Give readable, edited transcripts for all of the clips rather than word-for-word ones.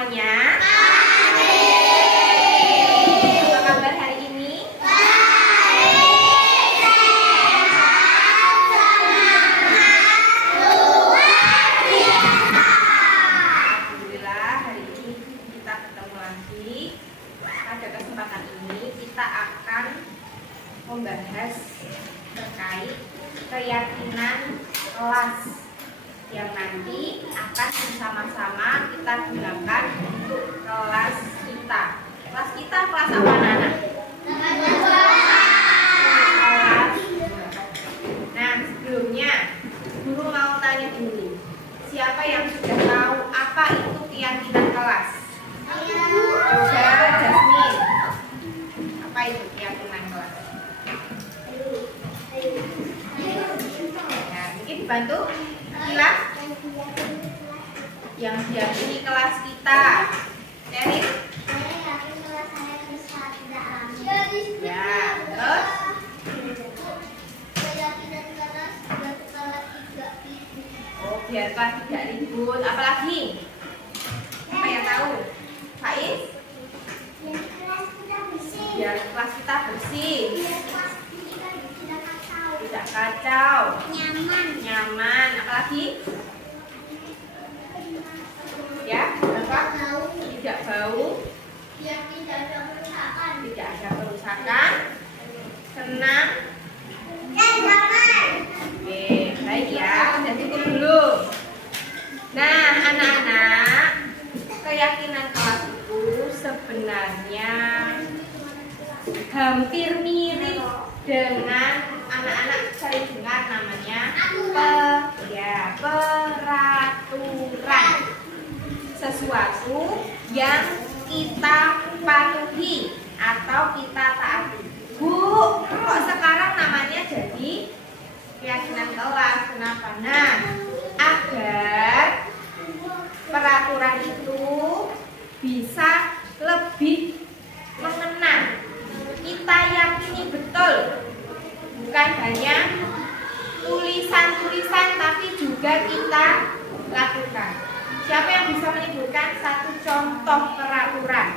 semuanya? Apa kabar hari ini? Alhamdulillah, hari ini kita ketemu lagi. Pada kesempatan ini kita akan membahas terkait keyakinan kelas yang nanti akan bersama-sama kita gunakan untuk kelas kita. Kelas kita kelas apa, anak-anak? Kelas. Nah, sebelumnya guru mau tanya dulu, siapa yang sudah tahu apa itu keyakinan kelas? Coba Jasmine, apa itu keyakinan kelas? Nah, mungkin dibantu Kila yang diyakini kelas kita. Erik? Ya, terus? Oh, biar kelas tidak ribut. Apalagi? Apa yang tahu? Faiz? Biar kelas kita bersih. Tidak kacau. Nyaman. Apalagi? Ya, apa? Tidak bau. Tidak ada kerusakan. Senang. Oke, baik ya. Sudah cukup dulu. Nah, anak-anak, keyakinan kelas itu sebenarnya hampir mirip dengan anak-anak sering dengar namanya peraturan. Sesuatu yang kita patuhi atau kita taati. Bu, kok sekarang namanya jadi keyakinan kelas? Kenapa? Nah, agar peraturan itu bisa lebih mengena, kita yakini betul, bukan hanya tulisan-tulisan tapi juga kita lakukan. Siapa yang bisa menyebutkan satu contoh peraturan?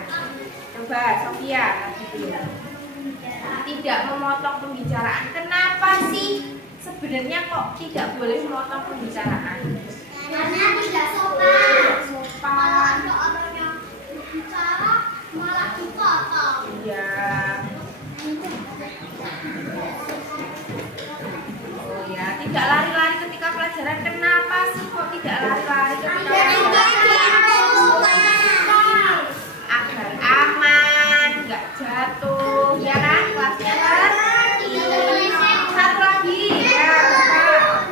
Coba Sofia, tidak memotong pembicaraan. Kenapa sih sebenarnya kok tidak boleh memotong pembicaraan? Karena tidak sopan. Sopan. Kalau orang yang bicara malah dipotong. Iya. Oh ya, tidak lari-lari ketika pelajaran. Kenapa sih kok tidak lari-lari ketika pelajaran? Agar aman, nggak jatuh, ya kan? Kelasnya kan? Satu lagi, ya.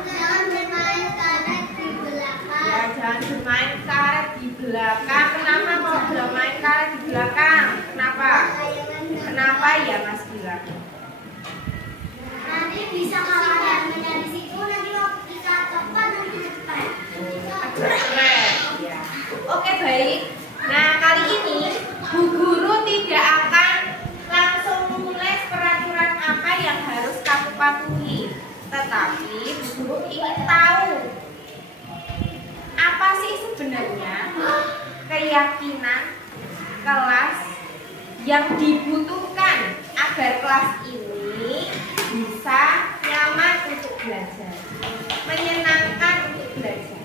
Jangan bermain karet di belakang. Ya, jangan bermain karet di belakang. Kenapa kalau bermain karet di belakang? Kenapa? Kenapa ya Mas Gila? Nanti bisa kalian dari situ, nanti waktu kita cepat nanti cepat. Ya. Oke, baik. Nah, kali ini Bu Guru tidak akan langsung menulis peraturan apa yang harus kamu patuhi, tetapi Bu Guru ingin tahu apa sih sebenarnya keyakinan kelas yang dibutuhkan agar kelas ini bisa nyaman untuk belajar, menyenangkan untuk belajar.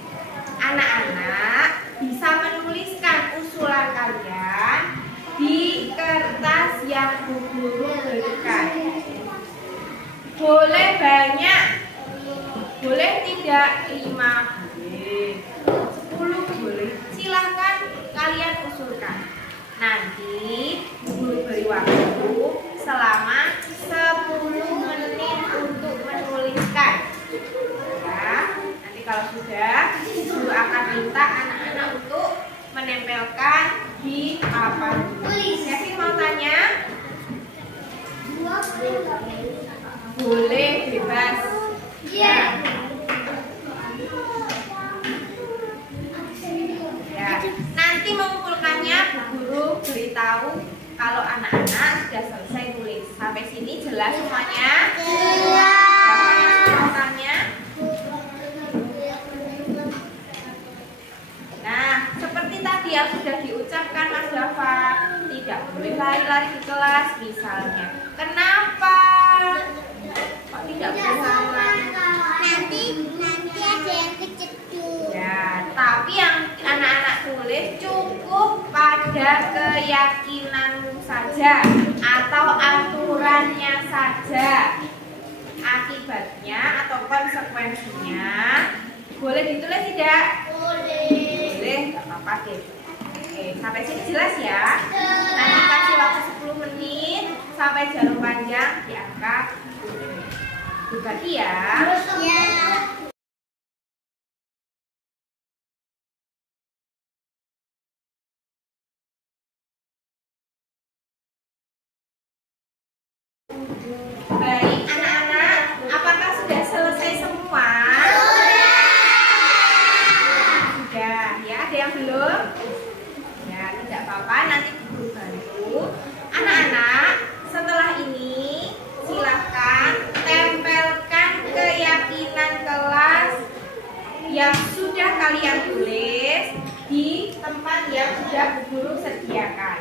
Anak-anak bisa menuliskan usulan kalian di kertas yang Bu Guru berikan. Boleh banyak, boleh tidak, 5 boleh, 10 boleh. Silahkan kalian usulkan. Nanti Bu Guru beri waktu selama 10 menit untuk menuliskan. Ya, nanti kalau sudah, Guru akan minta anak-anak untuk menempelkan di papan tulis. Kevin mau tanya? Boleh, bebas. Ya. Ya. Nanti mengumpulkannya Bu Guru beritahu kalau anak-anak sudah selesai tulis. Sampai sini jelas semuanya? Jelas. Nah, seperti tadi yang sudah diucapkan pada keyakinanmu saja atau aturannya saja. Akibatnya atau konsekuensinya boleh ditulis tidak? Boleh, nggak apa-apa deh. Oke, sampai sini jelas ya. Nanti kasih waktu 10 menit sampai jarum panjang diangkat. Dibagi ya. Baik, anak-anak, apakah sudah selesai semua? Sudah, ya. Ada yang belum? Ya, tidak apa-apa, nanti guru bantu. Anak-anak, setelah ini silakan tempelkan keyakinan kelas yang sudah kalian tulis di tempat yang sudah guru sediakan.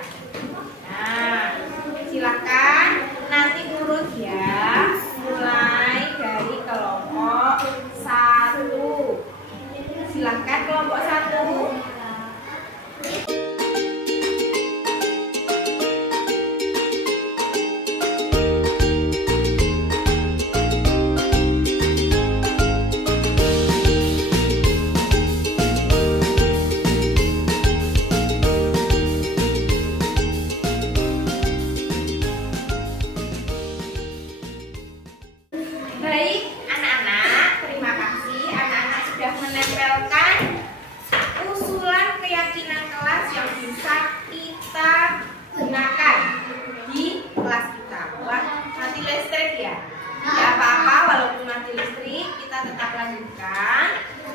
Nah, silakan nanti urut ya, mulai dari kelompok 1. Silakan kelompok 1. Baik, anak-anak, terima kasih. Anak-anak sudah menempelkan usulan keyakinan kelas yang bisa kita gunakan di kelas kita. Wah, mati listrik ya? Tidak apa-apa, walaupun mati listrik, kita tetap lanjutkan.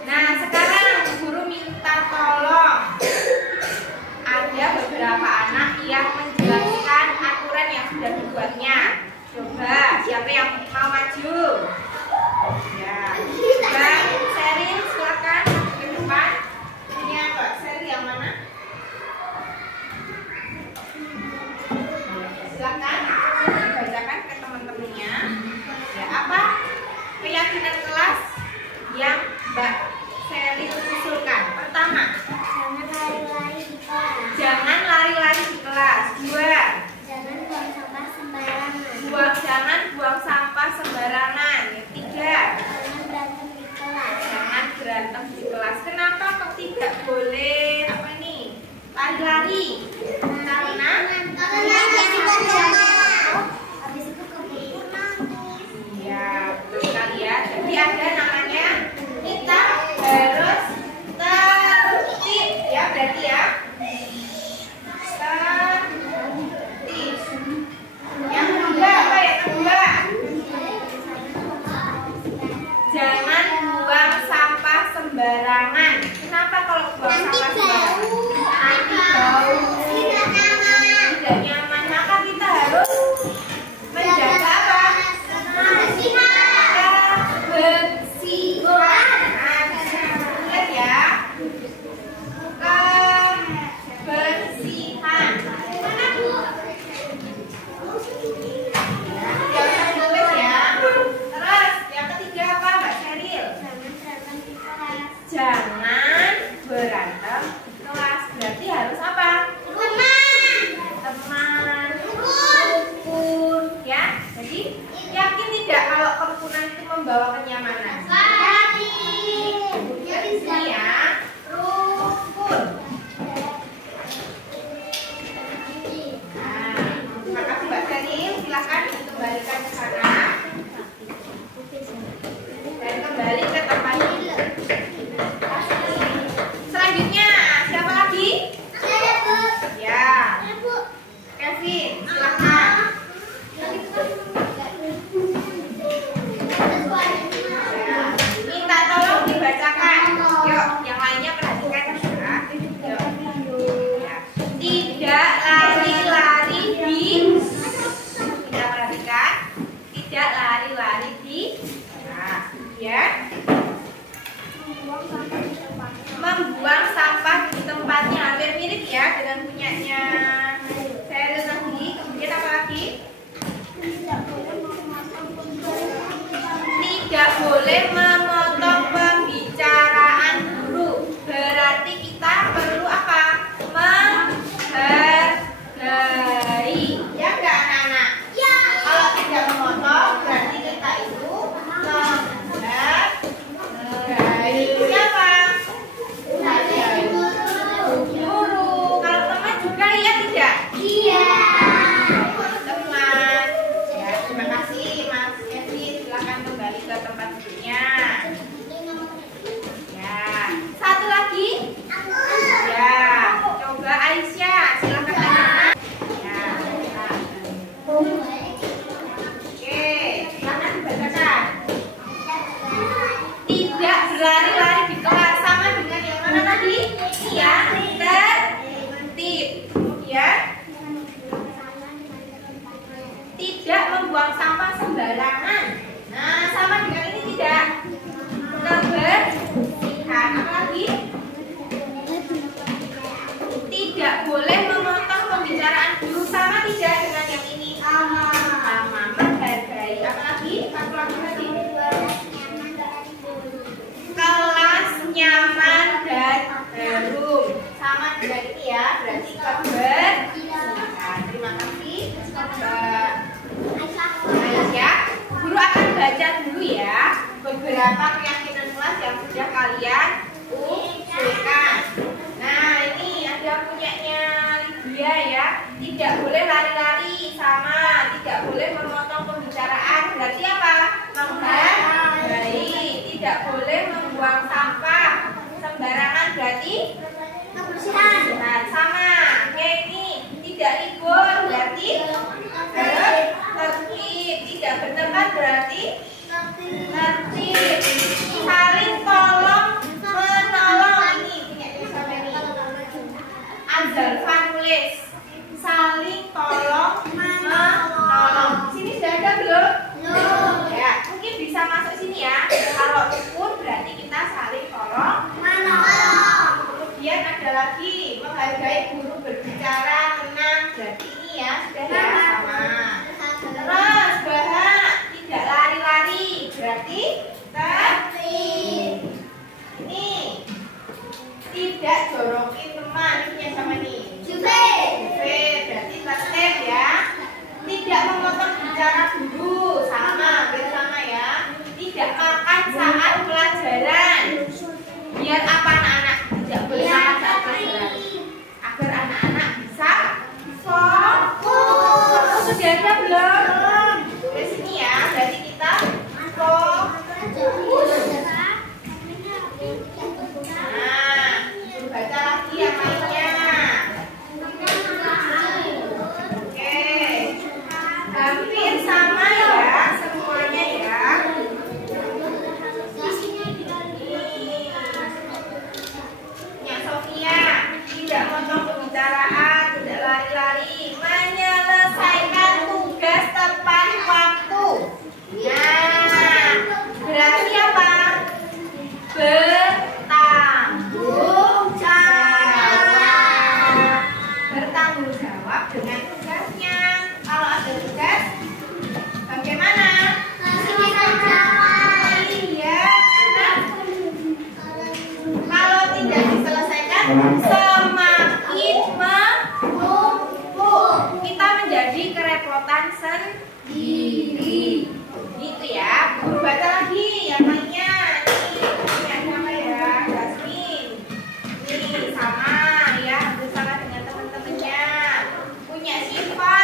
Nah, sekarang guru minta tolong. Ada beberapa anak yang menjelaskan aturan yang sudah dibuatnya. Coba, siapa yang mau maju? Ya, Mbak Seril, silakan ke depan. Ini Mbak Seril yang mana? Silakan dibacakan ke teman-temannya. Ya, apa keyakinan kelas yang Mbak Seril usulkan? Pertama, jangan lari-lari di kelas. 2, jangan buang sampah sembarangan. 3, jangan berantem di kelas. Kenapa kok tidak boleh lari-lari? Karena iya, betul sekali ya. Jadi ada namanya kita harus tertib ya, berarti ya. Yang kedua apa ya? Kedua, jangan buang sampah sembarangan. Kenapa kalau buang sampah sembarangan? Nanti bau, tidak nyaman. Maka kita harus menjaga apa? Kebersihan. Lihat ya, kebersihan. Mana Bu? Jangan berantem kelas. Berarti harus apa? Teman, rukun ya. Jadi yakin tidak kalau kerukunan itu membawa kenyamanan? Kemudian di sini ya, rukun. Nah, terima kasih Mbak Seril. Silakan dikembalikan ke sana dan kembali ke tempatnya. Selanjutnya, siapa lagi? Ya, Kevin, silakan. Minta tolong dibacakan. Yuk, yang lainnya perhatikan ya. Yuk. Ya. Tidak lari-lari di. Kita perhatikan. Tidak lari-lari di. Nah, ya. Membuang sampah di tempatnya. Hampir mirip ya dengan punyanya Seril tadi. Kemudian apa lagi? Tidak boleh memotong pembicaraan guru. Berarti kita perlu apa? Menghargai. Lari-lari di kelas sama dengan yang mana tadi? Ini ya, tertib. Kemudian tidak membuang sampah sembarangan. Nah, sama dengan ini tidak. Kebersihan. Apa lagi? Tidak boleh memotong pembicaraan guru. Sama tidak dengan yang ini? Sama. Menghargai. Apa lagi? Satu lagi tadi. Kelas nyaman dan baru. Sama dengan ini ya. Berarti kebersihan. Terima kasih Mbak Aisyah. Guru akan baca dulu ya beberapa keyakinan kelas yang sudah kalian usulkan. Nah, ini ada punyanya Lydia ya. Tidak boleh lari-lari. Sama. Tidak boleh memotong pembicaraan. Berarti apa? Menghargai. Tidak boleh membuang sampah sembarangan. Berarti kebersihan. Sama. Kayak ini. Tidak libur. Berarti tertib. Tidak bertempat. Berarti tertib. Saling tolong menolong. Ini punya siapa ini? Azalfa nulis. Saling tolong menolong. Sini sudah ada belum? Belum. Ya, mungkin bisa masuk sini ya. Kalau pun berarti kita saling tolong menolong. Kemudian ada lagi menghargai guru berbicara tenang. Berarti ini ya sudah ya sama. Terus bahak tidak lari-lari. Berarti tertib. Ini tidak jorokin teman. Ini yang sama nih. Berarti tertib ya. Tidak memotong bicara guru. Sama, bersama ya. Tidak makan saat pelajaran. Biar apa anak-anak? Tidak boleh makan saat pelajaran. Agar anak-anak bisa fokus. Sudah ada belum? Di sini ya. Berarti kita fokus. Nah, baca lagi yang lainnya. Hampir sama ya semuanya ya. Ya Sofia, tidak motong pembicaraan, tidak lari-lari, menyelesaikan tugas tepat waktu. Nah, berarti apa? Bertanggung jawab. Bertanggung jawab dengan tugasnya. Kalau ada tugas, bagaimana? Iya, kalau tidak diselesaikan, semakin menumpuk. Kita menjadi kerepotan sendiri. Gitu ya. Guru baca lagi yang lainnya. Ini punya siapa ya? Jasmine. Ini sama ya, bersama dengan teman-temannya. Punya Syifa.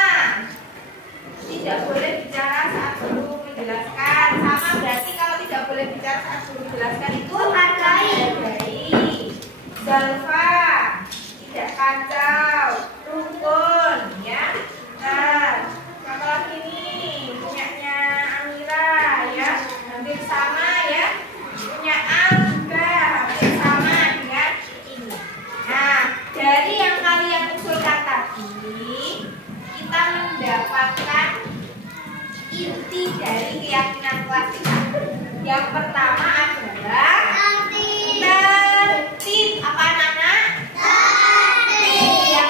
Tidak boleh bicara saat guru menjelaskan. Sama berarti kalau tidak boleh bicara saat guru menjelaskan itu hargai. Zalfa tidak kacau, rukun ya. Nah, apa lagi nih? Punyanya Amira ya, hampir sama ya. Punya Angga hampir sama dengan ini. Nah, dari yang kalian usulkan tadi, kita mendapatkan inti dari keyakinan kelas kita. Yang pertama adalah tertib. Apa anak-anak? Tertib. Yang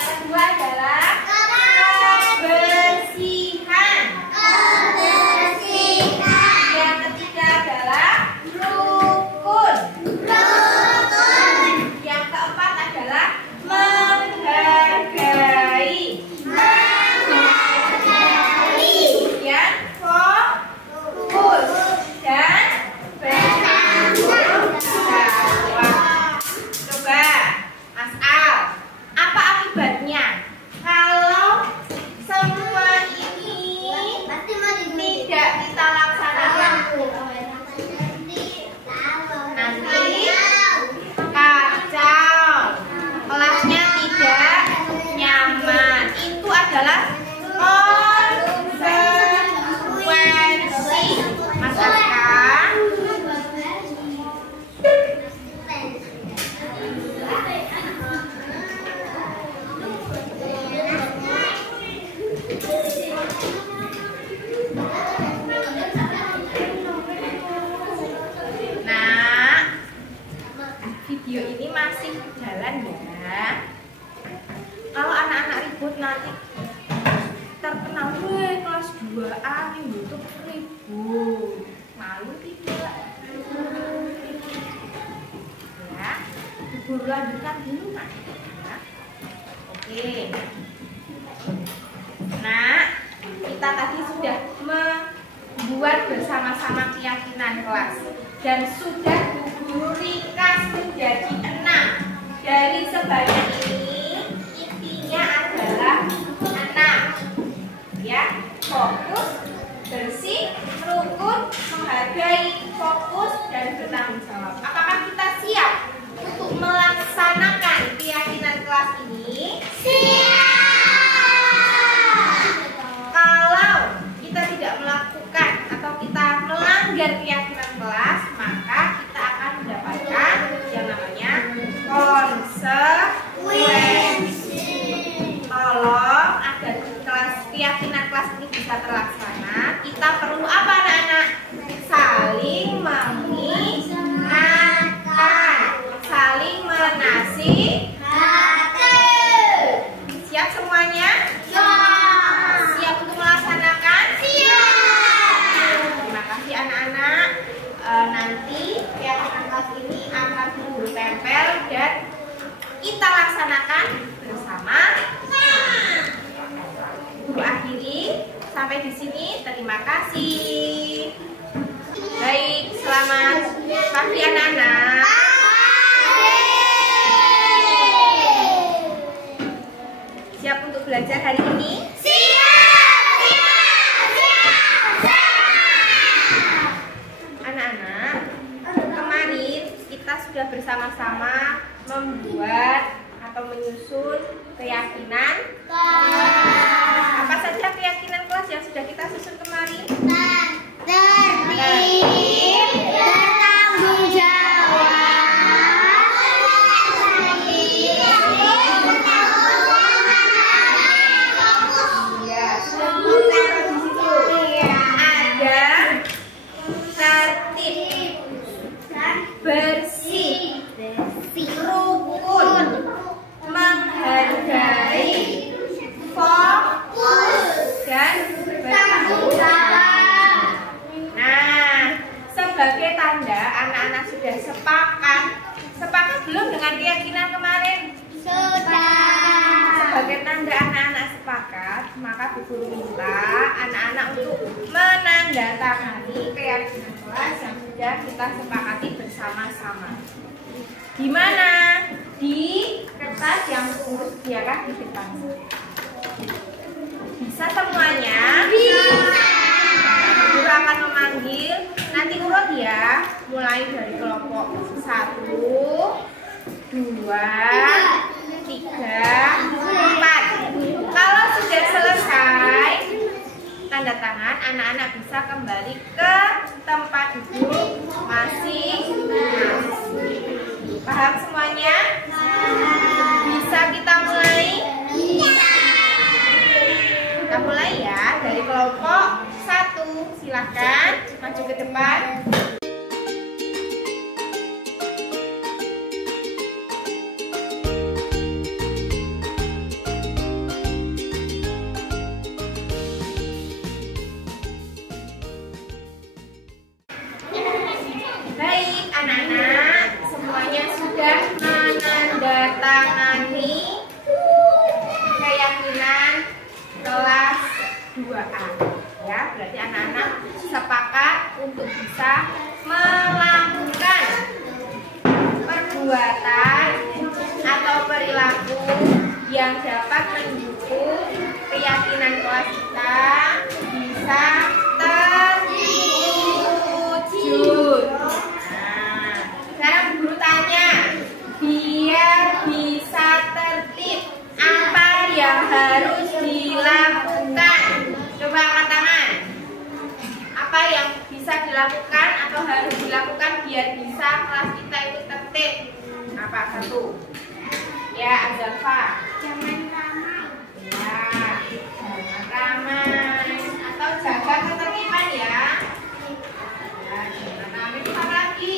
video ini masih jalan ya. Kalau anak-anak ribut nanti terkenal, kelas 2A nih butuh ribut. Malu tidak? Ya, guru lanjutkan dulu nak. Ya. Oke. Nah, kita tadi sudah membuat bersama-sama keyakinan kelas dan sudah guru ringkas menjadi 6. Dari sebanyak ini intinya adalah 6. Ya, fokus, bersih, rukun, menghargai, fokus, dan bertanggung jawab. Apakah kita siap untuk melaksanakan keyakinan kelas ini? Siap. Kalau kita tidak melakukan atau kita melanggar keyakinan kelas, maka kita akan mendapatkan yang namanya konsekuensi. Tolong agar keyakinan kelas ini bisa terlaksana, kita perlu apa anak-anak? Saling mengingatkan, saling menasihati. Siap semuanya? Siap untuk melaksanakan? Siap. Terima kasih anak-anak. Nanti keyakinan kelas ini akan guru tempel dan kita laksanakan bersama. Guru akhiri sampai di sini. Terima kasih. Baik, selamat pagi anak-anak. Siap untuk belajar hari ini? Anak-anak, kemarin kita sudah bersama-sama membuat atau menyusun keyakinan. Apa saja keyakinan kelas yang sudah kita susun kemarin? Tertib, bertanggung jawab, Ya, sudah disebutkan di situ. Ada tertib, bersih, rukun, menghargai, fokus, dan bertanggung jawab. Nah, sebagai tanda anak-anak sudah sepakat. Sepakat belum dengan keyakinan kemarin? Sebagai tanda anak-anak sepakat, maka Bu Guru minta anak-anak untuk menandatangani keyakinan kelas yang sudah kita sepakati bersama-sama. Di mana? Di kertas yang Guru sediakan di depan. Bisa semuanya? Bisa. Guru akan memanggil, nanti urut ya, mulai dari kelompok 1, 2, 3, 4. Kalau sudah selesai tanda tangan, anak-anak bisa kembali ke tempat duduk masing-masing. Paham semuanya? Bisa kita mulai? Kita mulai ya dari kelompok 1. Silakan maju ke depan. Baik anak-anak, semuanya sudah menandatangani keyakinan kelas 2A. Ya, berarti anak-anak sepakat untuk bisa melakukan perbuatan atau perilaku yang dapat mendukung keyakinan kelas kita bisa terwujud. Nah, sekarang guru tanya, biar bisa tertib, apa yang harus dilakukan? Coba angkat tangan. Apa yang bisa dilakukan atau harus dilakukan biar bisa kelas kita itu tertib? Apa? 1. Ya, Azalfa. jangan ramai. Ya, jangan ramai atau jaga ketertiban ya. Ya, jangan ramai. Apa lagi?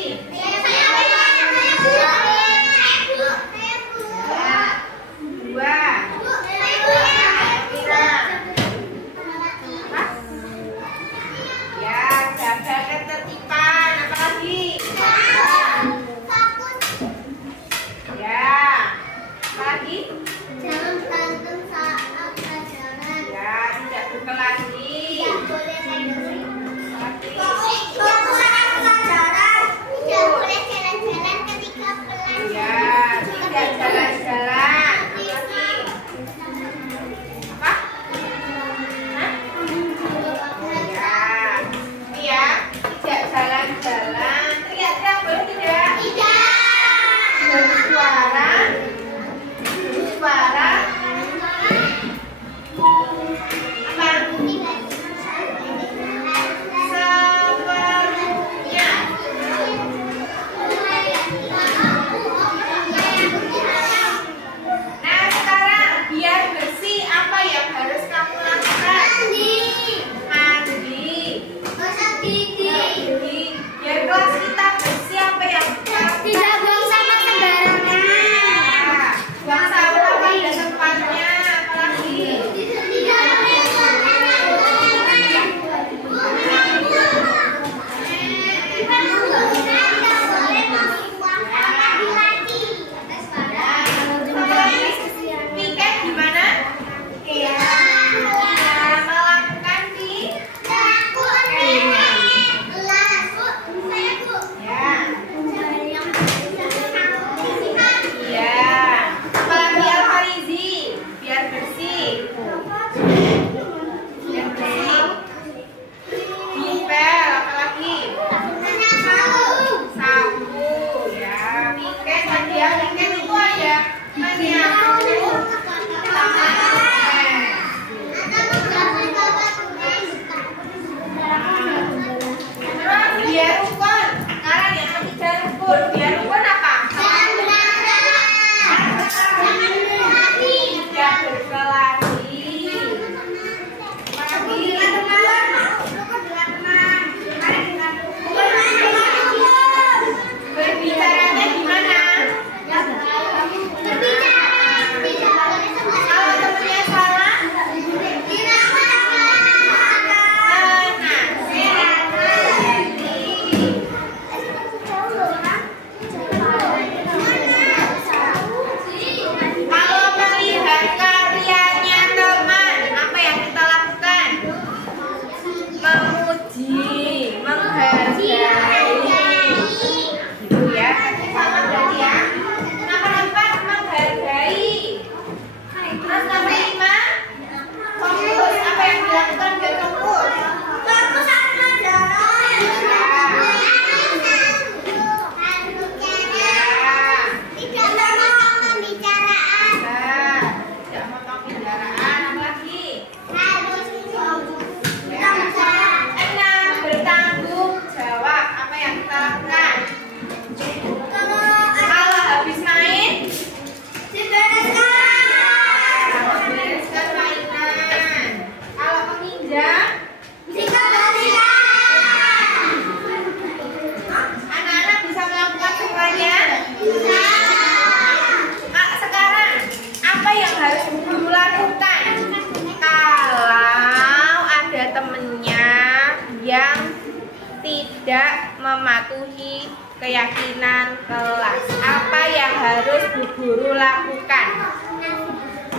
keyakinan kelas. Apa yang harus Bu Guru lakukan?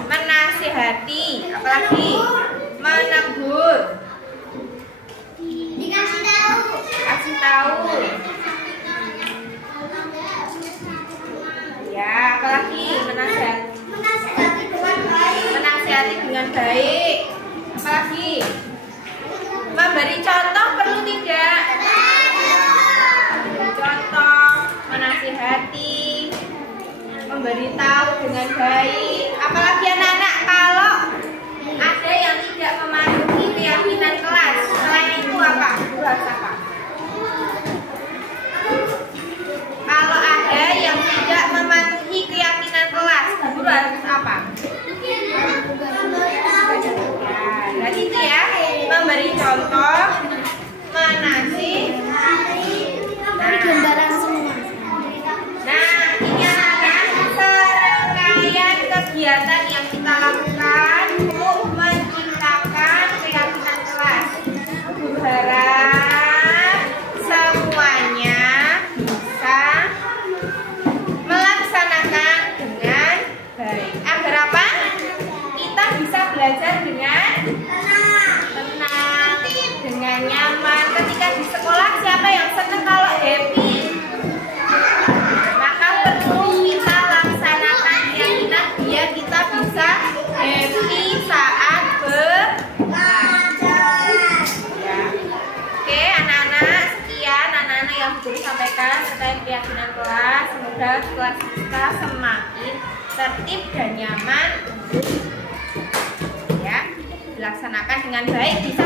Menasihati, apalagi menegur, Dikasih tahu. kasih tahu. Ya, apalagi menasihati. Menasihati dengan baik. Menasihati dengan baik. Apalagi memberi contoh perlu tidak? Memberi contoh, menasihati, memberitahu dengan baik. Apalagi anak-anak, kalau ada yang tidak mematuhi keyakinan kelas, selain itu apa? Guru harus apa? Kalau ada yang tidak mematuhi keyakinan kelas, guru harus apa? Ya, jadi itu ya, memberi contoh, menasihati. Gambaran semua. Nah, ini anak-anak serangkaian kegiatan yang kita lakukan untuk menciptakan keyakinan kelas. Guru harap semuanya bisa melaksanakan dengan baik. Agar apa? Kita bisa belajar dengan tenang, dengan nyaman. Ketika di sekolah, siapa yang senang kalau happy? Maka perlu kita laksanakan keyakinan biar kita bisa happy saat belajar. Ya. Oke, anak-anak, sekian anak-anak yang Guru sampaikan terkait keyakinan kelas. Semoga kelas kita semakin tertib dan nyaman untuk ya dilaksanakan dengan baik, bisa